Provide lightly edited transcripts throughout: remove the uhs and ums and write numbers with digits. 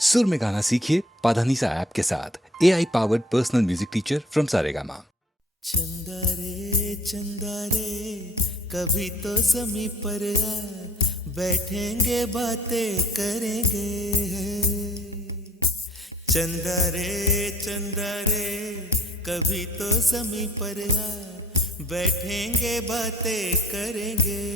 सुर में गाना सीखिए पाधानीसा ऐप के साथ। AI powered personal music teacher from Saregama. चंदा रे कभी तो ज़मीं पर आ, बैठेंगे बातें करेंगे। चंदा रे कभी तो ज़मीं पर आ, बैठेंगे बातें करेंगे।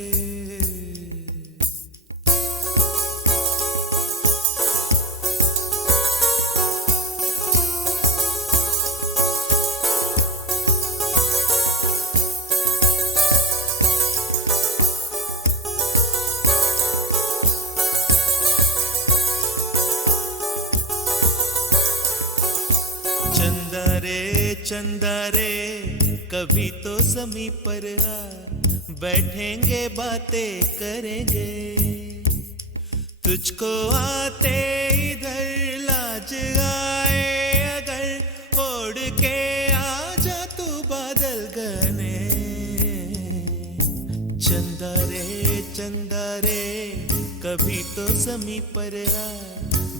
चंदा रे कभी तो ज़मीं पर आ, बैठेंगे बातें करेंगे। तुझको आते इधर लाज आए अगर, ओढ़ के आ जा तू बादल घने। चंदा रे कभी तो ज़मीं पर आ,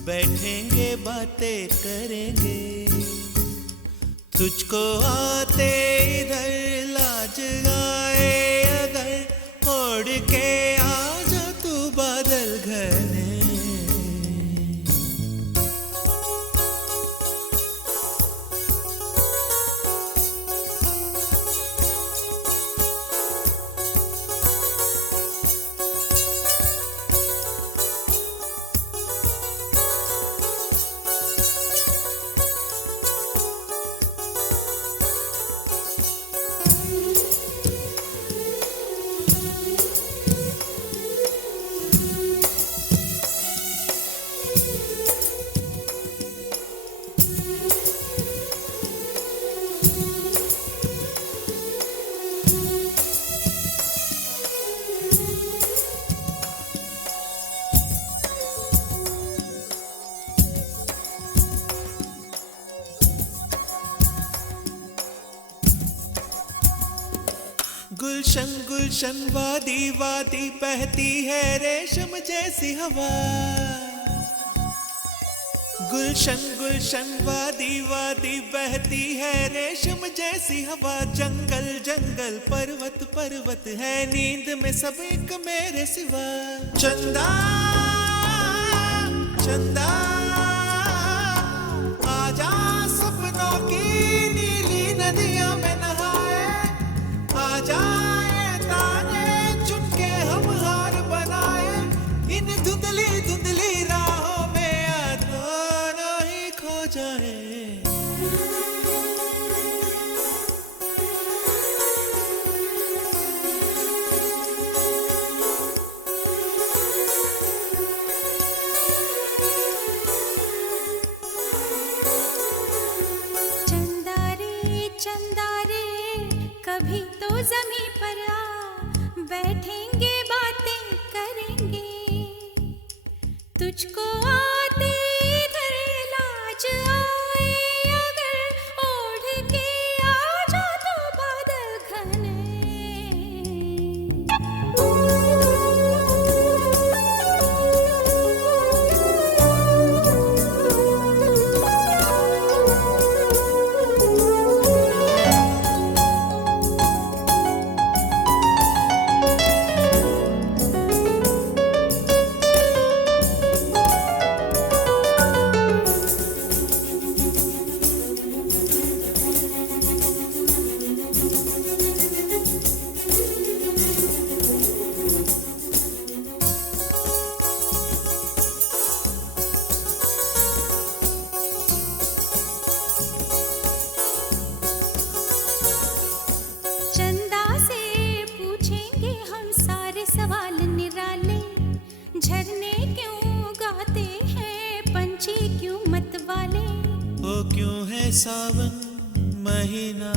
बैठेंगे बातें करेंगे। तुझको आते इधर लाज आए अगर, ओढ़ के आ जा तू बादल घने। गुलशन वादी वादी बहती है रेशम जैसी हवा। गुलशन वादी वादी बहती है रेशम जैसी हवा। जंगल पर्वत है नींद में सब एक मेरे सिवा। चंदा आजा सपनों की नीली नदियां में नहाए। आजा धुंधली राहों में आना ही खो जाए। चंदा रे कभी तो ज़मीं पर आ, बैठेंगे बातें करेंगे। तुझको आते इधर लाज आए अगर, ओढ़ के आ जा तू बादल घने। क्यों है सावन महीना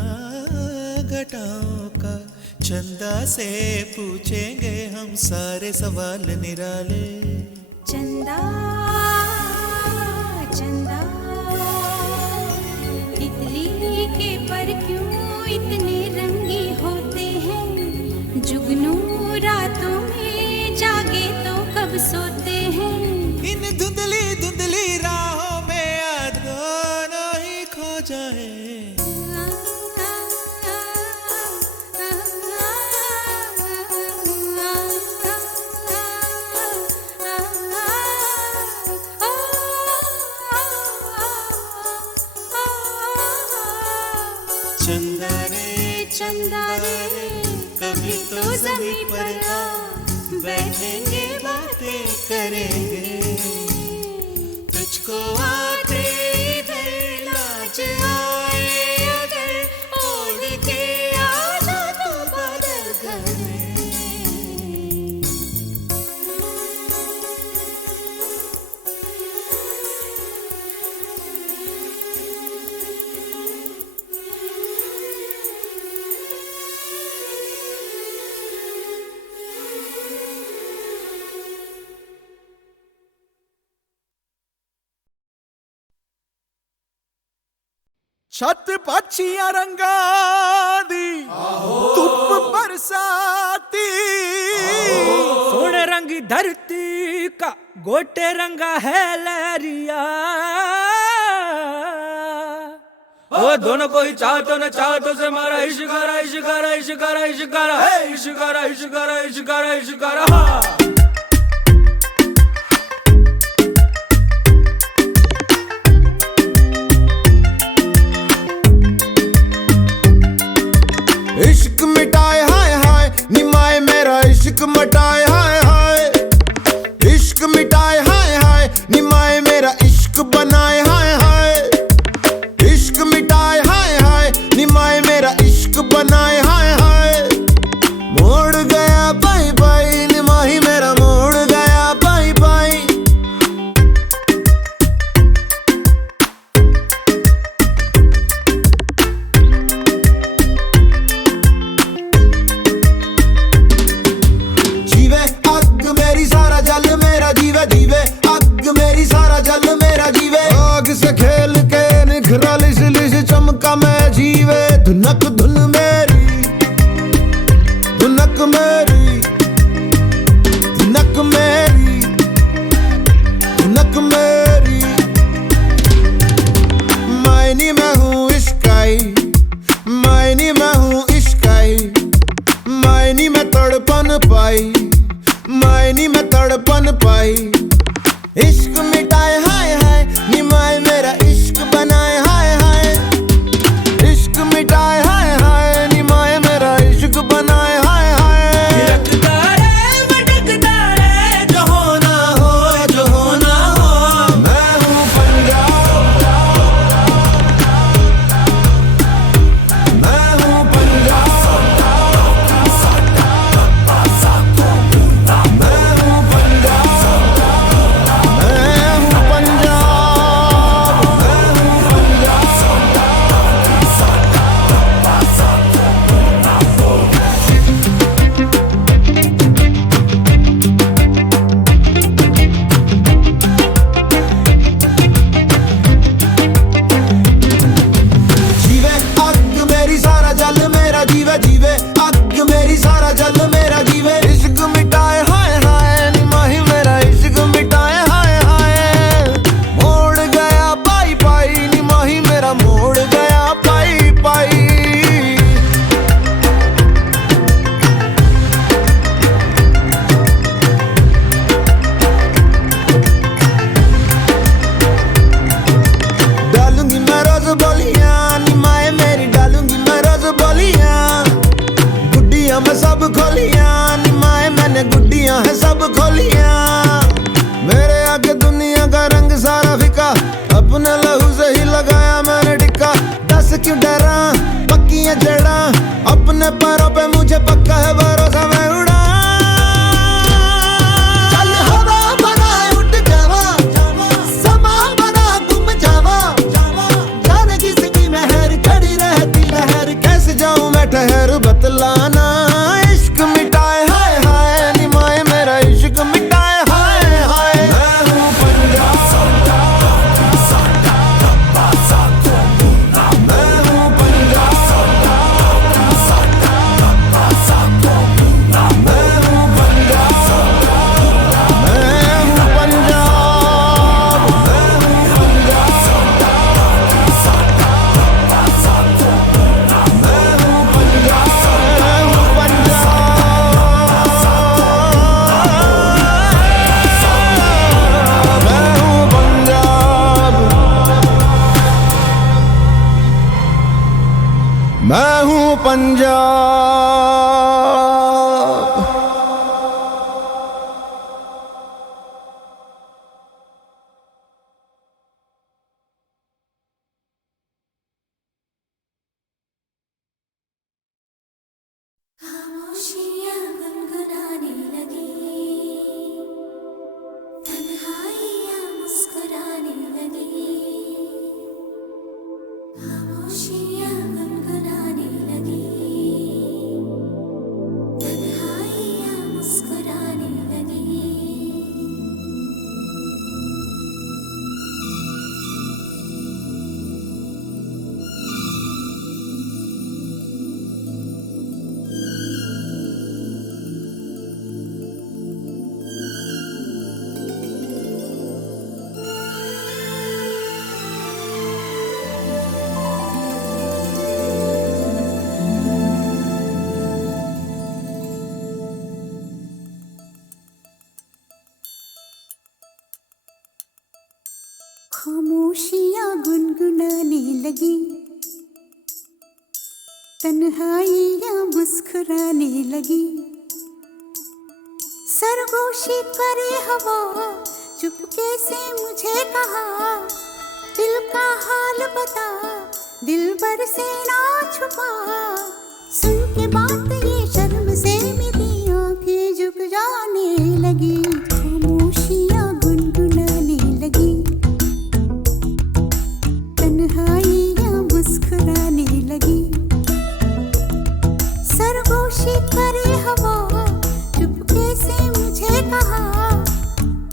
घटाओं का। चंदा से पूछेंगे हम सारे सवाल निराले। चंदा तितली के पर क्यों इतने रंगी होते हैं। जुगनू रातों में जागे तो कब सोते हैं। इन धुंधली रात चंदा रे चंदा रे कभी तो जमीन पर आ, बैठेंगे बातें करेंगे, तुझको आते इधर लाज आए अगर, ओढ़ के आ जा तू बादल घर में। छत पाछियां रंगा दी धुप बरसाती, सोने रंगी धरती का गोटे रंगा है लहरिया। ओ दोनों को ही चाहतो न चाहतो से मारा इश्कारा इश्कारा इश्कारा इश्कारा है, इश्कारा इश्कारा इश्कारा इश्कारा हाँ। इश्क मिटाए हाय हाय निमाए मेरा इश्क मटाए हाय हाय, इश्क मिटाए हाय हाय निमाए मेरा इश्क बनाए हाय हाय, इश्क मिटाए हाय हाय निमाए मेरा इश्क बनाए हाय हाय। मोड़ गया बाई बाई निमाही मेरा मोड़ गया बाई बाई। जीवे अग मेरी सारा जल मेरा जीवे, जीवे अग मेरी सारा जल मेरा जीवे। पंजाब। खामोशियाँ गुनगुनाने लगी, तन्हाइयाँ मुस्कुराने लगी। खामोशियाँ गुनगुनाने लगी, तन्हाइयाँ मुस्कुराने लगी। खामोशियाँ गुनगुनाने लगी, तन्हाइयाँ मुस्कुराने लगी। सरगोशी करे हवा, चुपके से मुझे कहा, दिल का हाल बता, दिलबर से ना छुपा। सुन के बात ये शर्म से मेरी आंखें झुक जाने लगी। खामोशियाँ गुनगुनाने लगी, तन्हाइयाँ मुस्कुराने लगी। सरगोशी करे हवा, चुपके से मुझे कहा,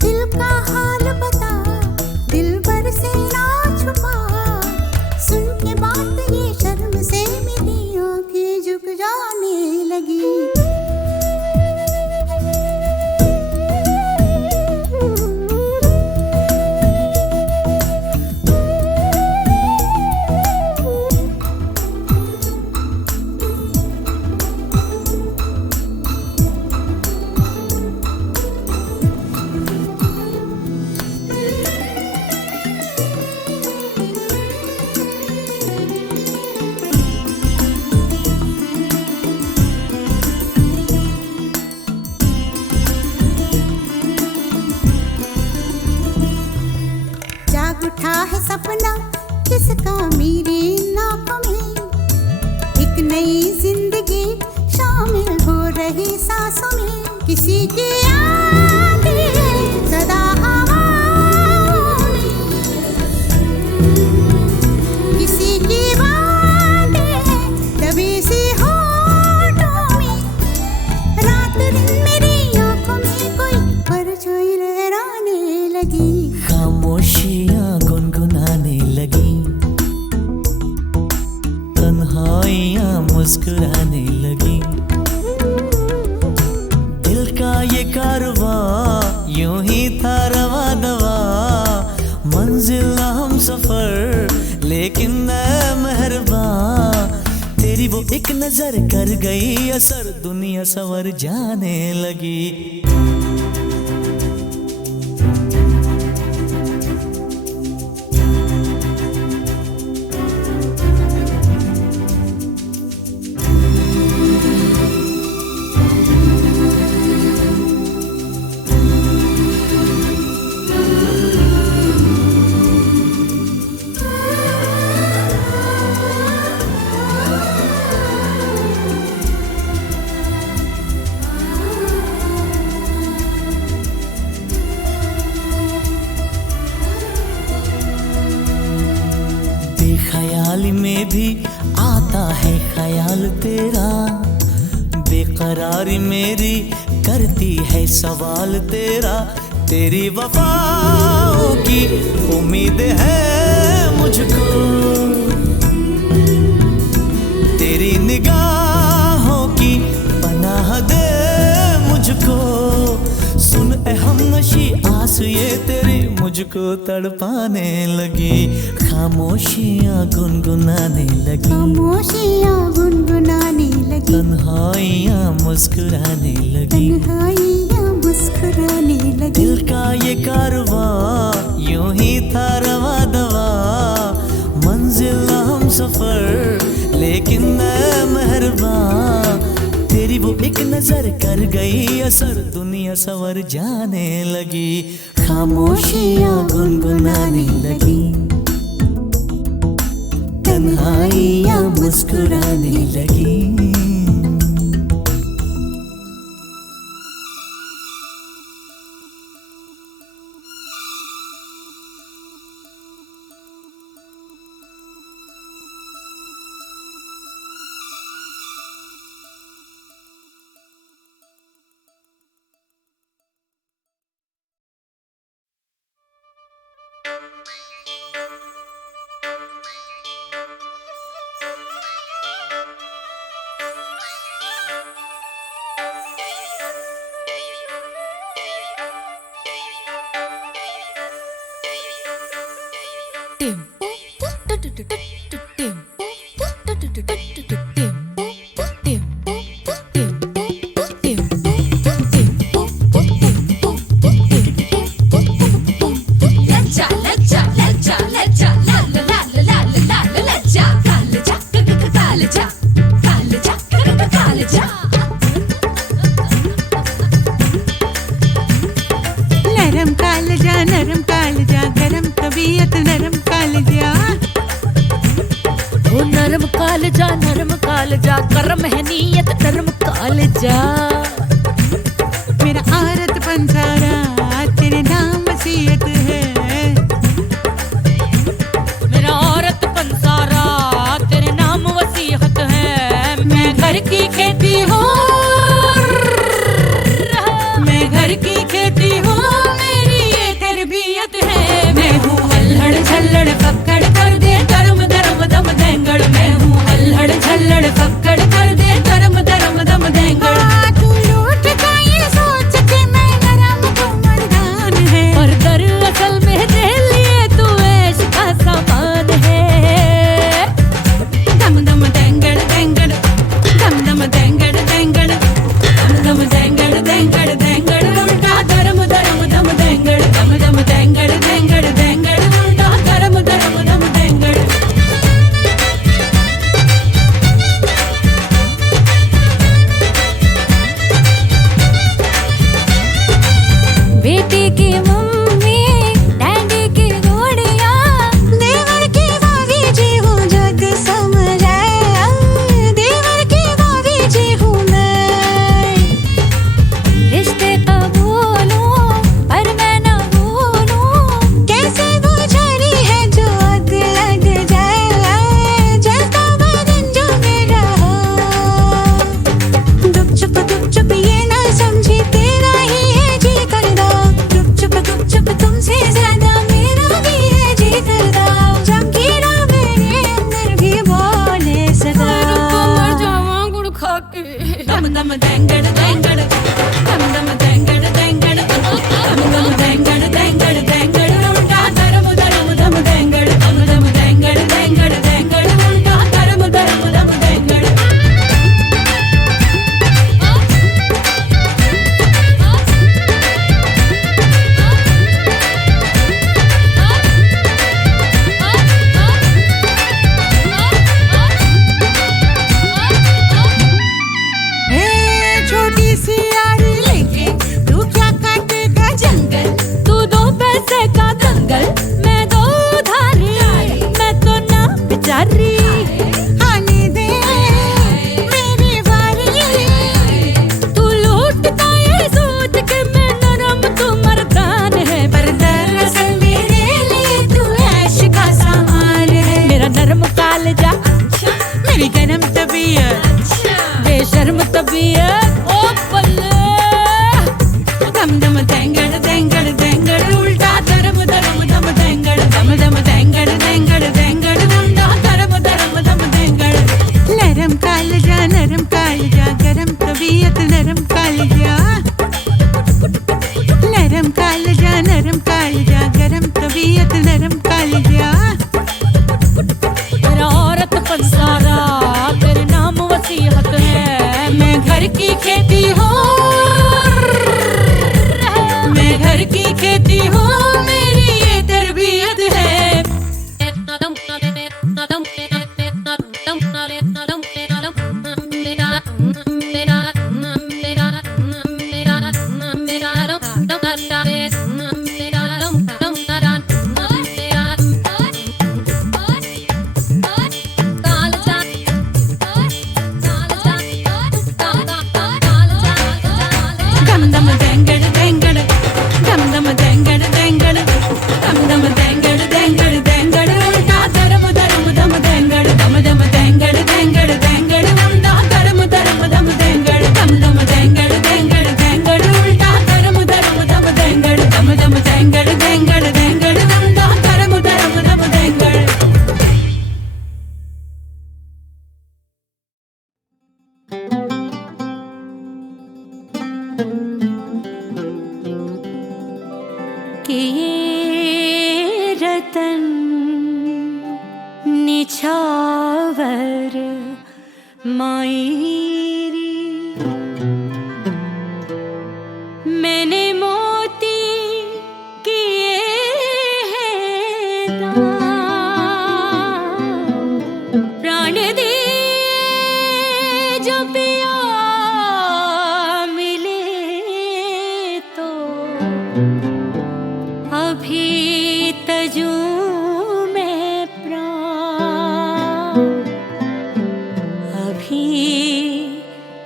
दिल का हाल बता, दिलबर से ना छुपा। सुन के बात ये शर्म से मेरी आंखें झुक जाने लगी। जाग उठा है सपना किसका मेरी नाकों में, एक नई जिंदगी शामिल हो रही सांसों में। किसी की आगे सदा हवाओं में, किसी की बातें दबी सी होठों में। रात दिन मेरी आंखों में कोई परछाई लहराने लगी। खामोशियाँ गुनगुनाने लगी, तन्हाइयाँ मुस्कुराने लगी। दिल का ये कारवां यूं ही था रवा दवा, मंजिल हम सफर लेकिन मैं मेहरबान। तेरी वो एक नजर कर गई असर, दुनिया संवर जाने लगी। ख्याल में भी आता है ख्याल तेरा, बेकरारी मेरी करती है सवाल तेरा। तेरी वफाओं की उम्मीद है मुझको, तेरी निगाहों की पनाह दे मुझको। सुन ए हमनशी आस ये तेरी मुझको तड़पाने लगी। खामोशियाँ गुनगुनाने लगी, खामोशियाँ गुनगुनाने लगी, तन्हाइयाँ मुस्कुराने लगी। तन्हाइयाँ मुस्कुराने लगी। दिल का ये कारवां यूं ही था रवा दवा, मंजिल हम सफर लेकिन मैं मेहरबान। तेरी वो एक नजर कर गई असर, दुनिया संवर जाने लगी, खामोशियां गुनगुनाने लगी, तन्हाइयां मुस्कुराने लगी। नरम कालजा गरम तबीयत नरम कालजा। ओ नरम कालजा गरम है नीयत नरम कालजा। मेरा औरत पंसारा तेरे नाम वसीयत है, मेरा औरत पंसारा तेरे नाम वसीयत है। मैं घर की खेती हूँ, मैं घर की खेती हूँ, मेरी ये तरबियत है। मैं हूँ अल्हड़ झल्लड़ पकड़ कर दे धर्म धर्म दम देंगड़। मैं हूँ अल्हड़ झल्लड़ पकड़ कर दे धर्म धर्म दम देंगड़। तू लूट का ये सोच के मैं नरम तू मर्दान है, और दरअसल मेरे लिए तू ऐश का सामान है। दम दम देंगड़ देंगड़ दम दम देंगड़ देंगड़ दम दम देंगड़ देंगड़ देंगड़ उल्टा धर्म धर्म दम देंगड़। दम दम देंगड़ देंगड़ देंगड़ उल्टा धर्म धर्म दम देंगड़। बेटी की मम्मी डैडी की घोड़ियाँ, देवर की भाभी जी हूँ जग समझाया, देवर की भाभी जी हूँ मैं। रिश्ते कबूलूं पर मैं न भूलूं, कैसे वो झड़ी है जो अग लग जाए, जैसा बदन जो मेरा हो। गुप चुप ये ना समझी तेरा ही है जी करदा, गुप चुप तुमसे ज्यादा मेरा भी है जी करदा। जकीरा मेरे अंदर भी बोले सदा, मर जावां गुड़ खा के। दम दम देंगड़ देंगड़ दम दम देंगड़ देंगड़ दम दम देंगड़ देंगड़ देंगड़ उल्टा धर्म धर्म दम देंगड़। दम दम देंगड़ देंगड़ देंगड़ उल्टा धर्म धर्म दम देंगड़। छोटी सी यारी लेके तू क्या काटेगा जंगल। तू 2 पैसे का दंगल, मैं 2 उधारी, मैं तो ना बेचारी। आने दे मेरी बारी, तू लूटता ये सोच के मैं नरम तू मर्दान है, पर दरअसल मेरे लिए तू ऐश का सामान है। मेरा नरम कालजा मेरी गरम तबीयत बेशर्म तबीयत। ओ बल्ले दम दम देंगड़ देंगड़ देंगड़ उल्टा धर्म धर्म दम देंगड़। दम दम देंगड़ देंगड़ देंगड़ उल्टा धर्म धर्म दम देंगड़। नरम कालजा गरम तबीयत नरम कालजा। नरम कालजा गरम तबीयत नरम कालजा। मेरा औरत पंसारा तेरे नाम वसीयत है। मैं घर की खेती मायरी मैंने मोती किए हैं दान, प्राण दिए जो पिया मिले तो अभी तजूं मैं प्राण, अभी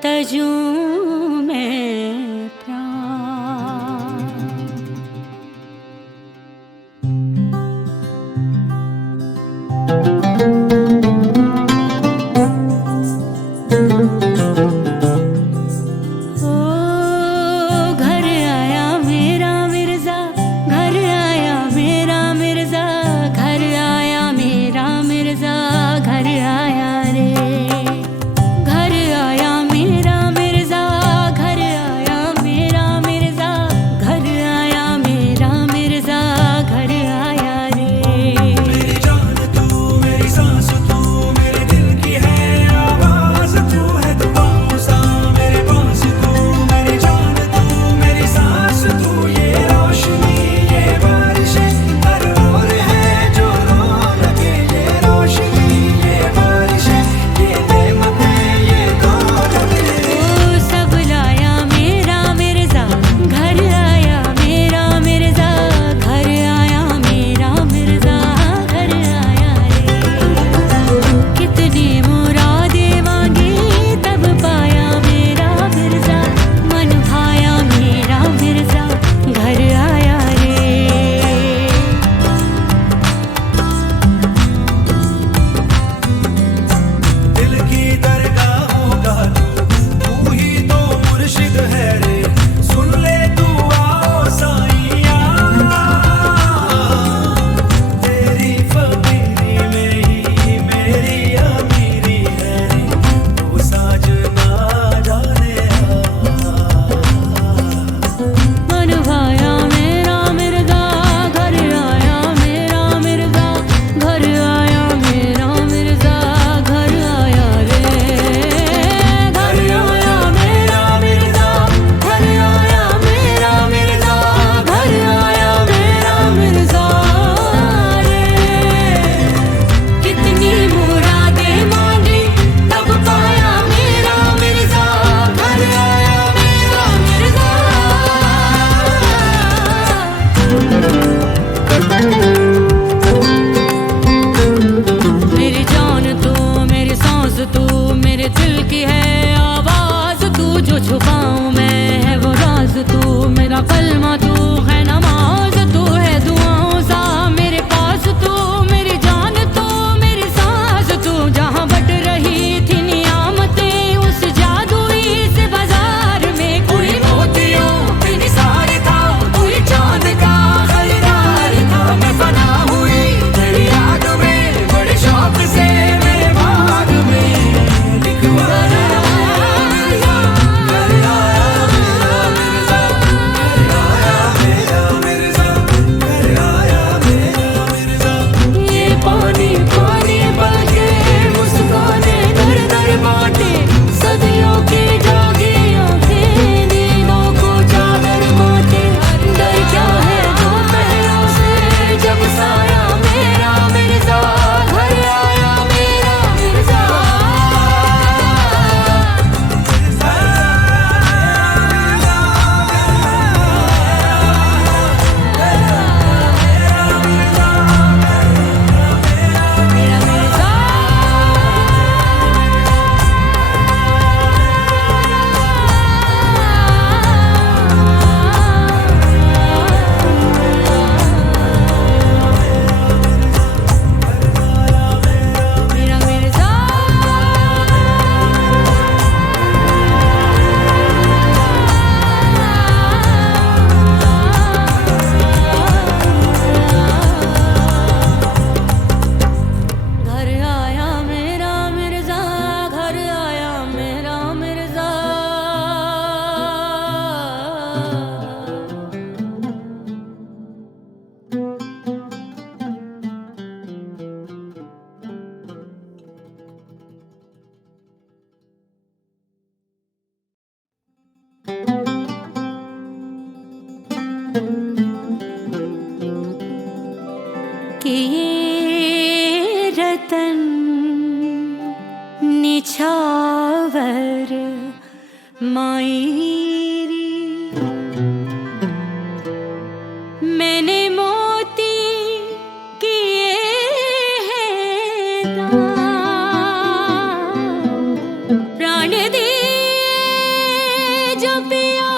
तजूं मैं प्राण। ओ घर आया मेरा मिर्जा, घर आया मेरा मिर्जा, घर आया मेरा मिर्जा, घर आया रे। घर आया मेरा मिर्जा, घर आया मेरा मिर्जा, घर आया मेरा मिर्जा, घर आया रे। मेरी जान तू मेरी के ये रतन निछावर मायरी, मैंने मोती किए हैं दान, प्राण दिए जो पिया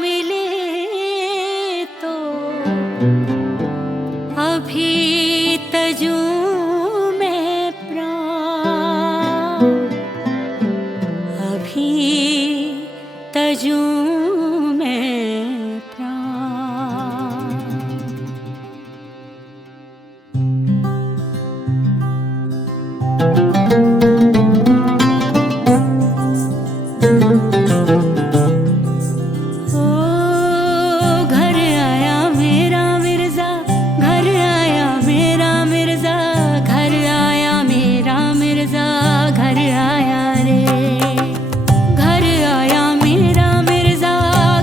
मिले तो अभी तजू में प्राण, अभी तजू में प्राण। ओ घर आया मेरा मिर्जा, घर आया मेरा मिर्जा, घर आया मेरा मिर्जा, घर आया रे, घर आया मेरा मिर्जा,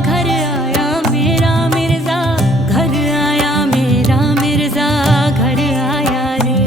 घर आया मेरा मिर्जा, घर आया मेरा मिर्जा, घर आया रे।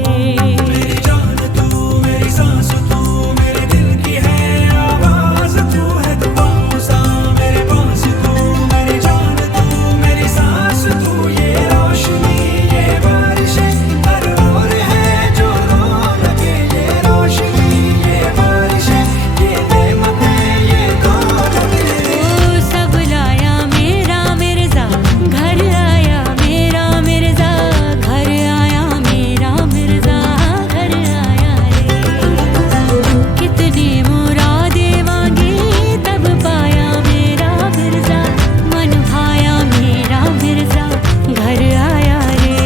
मेरी जान तू, मेरी सांस तू, मेरे दिल की है आवाज तू, है दुआओं सा मेरे पास तू, मेरी जान तू, मेरी सांस तू, ये रोशनी ये बारिशें हर ओर है जो रो लगे, ये रोशनी ये बारिशें ये नेमतें ये दौलतें। ओ सब लाया मेरा मिर्जा, घर आया मेरा मिर्जा, घर आया मेरा मिर्जा, घर आया रे। कितनी मुरादें मांगी तब पाया मेरा मिर्जा, मन भाया मेरा मिर्जा, घर आया रे।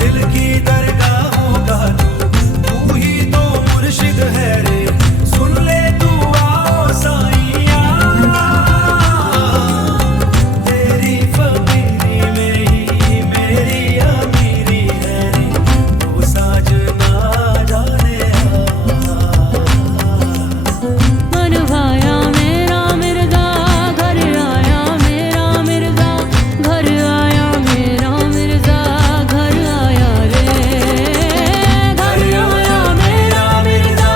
दिल की दरगाहों का तू ही तो मुर्शिद है रे, सुन ले तू आओ साईया, तेरी फकीरी में ही मेरी अमीरी है रे, तू साजना जाने मन भाया मेरा मिर्जा, घर आया मेरा मिर्जा, घर आया मेरा मिर्जा, घर आया रे, घर आया मेरा मिर्जा,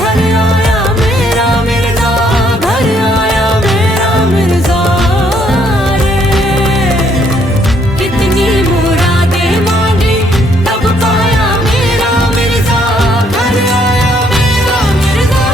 घर आया मेरा मिर्जा, घर आया मेरा मिर्जा रे। कितनी मुरादें मांगी तब पाया मेरा मिर्जा, घर आया मेरा मिर्जा।